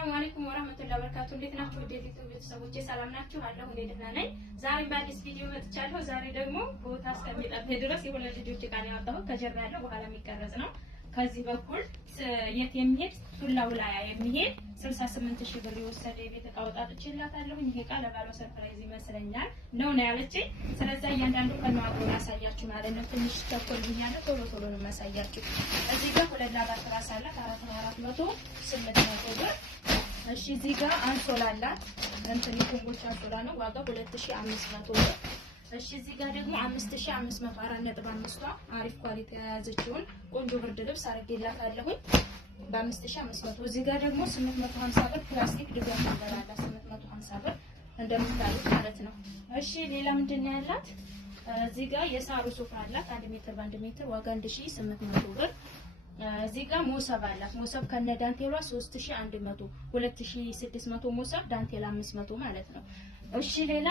ሰላም አለይኩም ወራህመቱላሂ ወበረካቱ። እንዴት ናችሁ? ወዴት ቤተሰቦቼ ሰላም ናችሁ? አለሁ እኔ ደህና ነኝ። ዛሬ በአዲስ ቪዲዮ መጥቻለሁ። ዛሬ ደግሞ ቦታ እስከሚጠፋ ድረስ የሁለት ልጆች ቃል ያወጣሁት ከጀርባ ያለው በኋላ የሚቀረጽ ነው። ከዚህ በኩል የት የሚሄድ ቱላው ላይ የሚሄድ 68000 ብር የወሰደ የቤት ዕቃ ወጣጥቼላታለሁ። ይሄ ዕቃ ለባሏ ሰርፕራይዝ ይመስለኛል ነው ያለችኝ። ስለዚህ እያንዳንዱ ከነዋጋው ላሳያችሁ ማለት ነው። ትንሽ ተቆልኛለሁ። ቶሎ ነው ማሳያችሁ። እዚህ ጋር ሁለት ላባት ራስ አላት 4400 800 ብር። እሺ እዚህ ጋር አንሶላ አላት። እንትን የኮምቦልቻ አንሶላ ነው። ዋጋው 2500 ብር። እሺ እዚህ ጋር ደግሞ 5500 4.5 አሪፍ ኳሊቲ የያዘችውን ቆንጆ ብርድ ልብስ አርጌላታለሁ በ5500። እዚህ ጋር ደግሞ 850 ብር ፕላስቲክ ድጋፍ ይበላል 850 ብር እንደምታዩት ማለት ነው። እሺ ሌላ ምንድነው ያላት? እዚህ ጋር የሳሩ ሶፋ አላት 1 ሜትር በ1 ሜትር ዋጋ 1800 ብር። እዚህ ጋር ሞሰብ አላት። ሞሰብ ከነ ዳንቴሏ 3100 2600 ሞሰብ ዳንቴል 500 ማለት ነው። እሺ ሌላ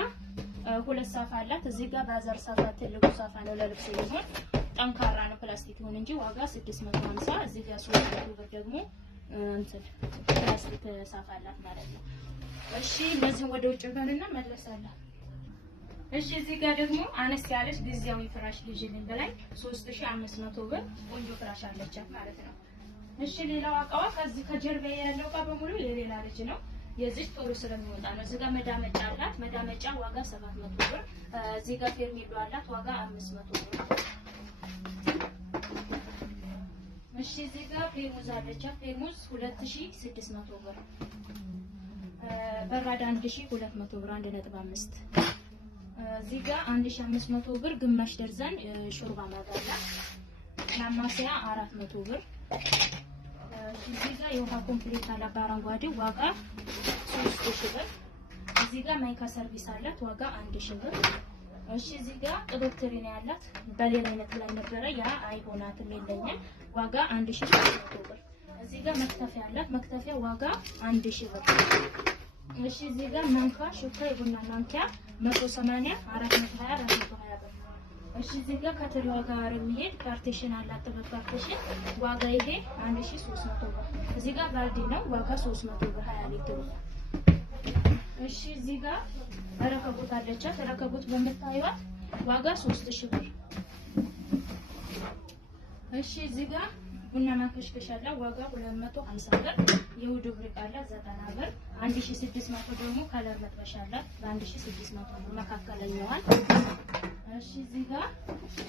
ሁለት ሳፋ አላት። እዚህ ጋር ባዛር ሳፋ ትልቁ ሳፋ ነው ለልብስ ይሆን ጠንካራ ነው ፕላስቲክ ይሁን እንጂ ዋጋ 650። እዚህ ጋር 300 ብር ደግሞ እንትን ፕላስቲክ ሳፋ አላት ማለት ነው። እሺ እነዚህን ወደ ውጭ ገንና መለሳለን። እሺ እዚህ ጋር ደግሞ አነስ ያለች ጊዜያዊ ፍራሽ ልጅልን በላይ 3500 ብር ቆንጆ ፍራሽ አለቻት ማለት ነው። እሺ ሌላው አቃዋ ከዚህ ከጀርባ ያለው እቃ በሙሉ የሌላ ልጅ ነው። የዚህ ቶሎ ስለሚወጣ ነው። እዚህ ጋር መዳመጫ አላት። መዳመጫ ዋጋ 700 ብር። እዚህ ጋር ፌርሜሎ አላት ዋጋ 500 ብር። እሺ እዚህ ጋር ፌርሙዝ አለቻት። ፌርሙዝ 2600 ብር። በራዳ 1200 ብር 1.5። እዚህ ጋር 1500 ብር ግማሽ ደርዘን ሾርባ ማጋላ ማማሰያ 400 ብር። እዚህ ጋር የውሃ ኮምፕሌት አለ በአረንጓዴ ዋጋ 3000 ብር። እዚህ ጋር ማይካ ሰርቪስ አላት ዋጋ 1000 ብር። እሺ እዚህ ጋር ቅበት ትሪ ነው ያላት በሌላ አይነት ላይ ነበረ ያ አይሆናትም የለኝም ዋጋ 1300 ብር። እዚህ ጋር መክተፊያ አላት መክተፊያ ዋጋ 1000 ብር። እሺ እዚህ ጋር ማንካ ሹካ የቡና ማንኪያ 180 420 420 ብር። እሺ እዚህ ጋር ከትሪዋ ጋር የሚሄድ ፓርቲሽን አላት ጥበብ ፓርቲሽን ዋጋ ይሄ 1300 ብር። እዚህ ጋር ባልዲ ነው ዋጋ 300 ብር 20 ሊትር። እሺ እዚህ ጋር ረከቦት አለቻት ረከቦት በመታየዋት ዋጋ 3000 ብር። እሺ እዚህ ጋር ቡና ማከሽከሽ አለ ዋጋ 250 ብር። የውድ ብር አለ 90 ብር። 1600 ደግሞ ከለር መጥበሻ አለ በ1600 ብር መካከለኛዋን። እሺ እዚህ ጋር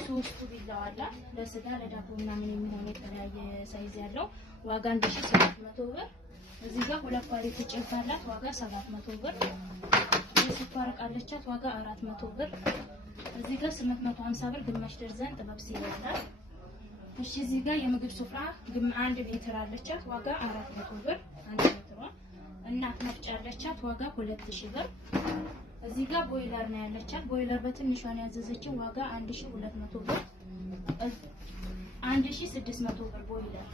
ሶስቱ ቢላዋ አለ ለስጋ ለዳቦ ምናምን የሚሆን የተለያየ ሳይዝ ያለው ዋጋ 1700 ብር። እዚህ ጋር ሁለት ኳሊቲ ጭልፋ አላት ዋጋ 700 ብር። የስኳር ዕቃ አለቻት ዋጋ 400 ብር። እዚህ ጋር 850 ብር ግማሽ ደርዘን ጥበብ ሲያላት። እሺ እዚህ ጋር የምግብ ሱፍራ 1 ሜትር አለቻት ዋጋ 400 ብር 1 ሜትሯ። እናት መፍጫ አለቻት ዋጋ 2000 ብር። እዚህ ጋር ቦይለር ነው ያለቻት ቦይለር በትንሿ ነው ያዘዘችው ዋጋ 1200 ብር 1600 ብር ቦይለር።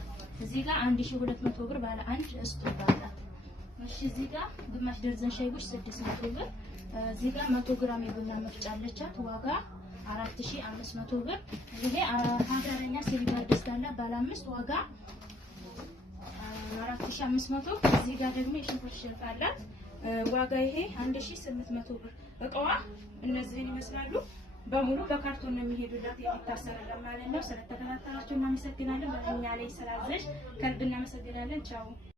እዚህ ጋር 1200 ብር ባለ አንድ ስቶቭ አላት። እሺ እዚህ ጋር ግማሽ ደርዘን ሻይ ቡሽ 600 ብር። እዚህ ጋር 100 ግራም የቡና መፍጫ አለቻት ዋጋ 4500 ብር። ይሄ ሀገረኛ ሲልቨር ድስት አለ ባለ 5 ዋጋ 4500። እዚህ ጋር ደግሞ የሽንኩርት ሸልፍ አላት ዋጋ ይሄ 1800 ብር። እቃዋ እነዚህን ይመስላሉ። በሙሉ በካርቶን ነው የሚሄዱላት የሚታሰረላት ማለት ነው። ስለተከታተላችሁ እናመሰግናለን። በእኛ ላይ ስላዘሽ ከልብ እናመሰግናለን። ቻው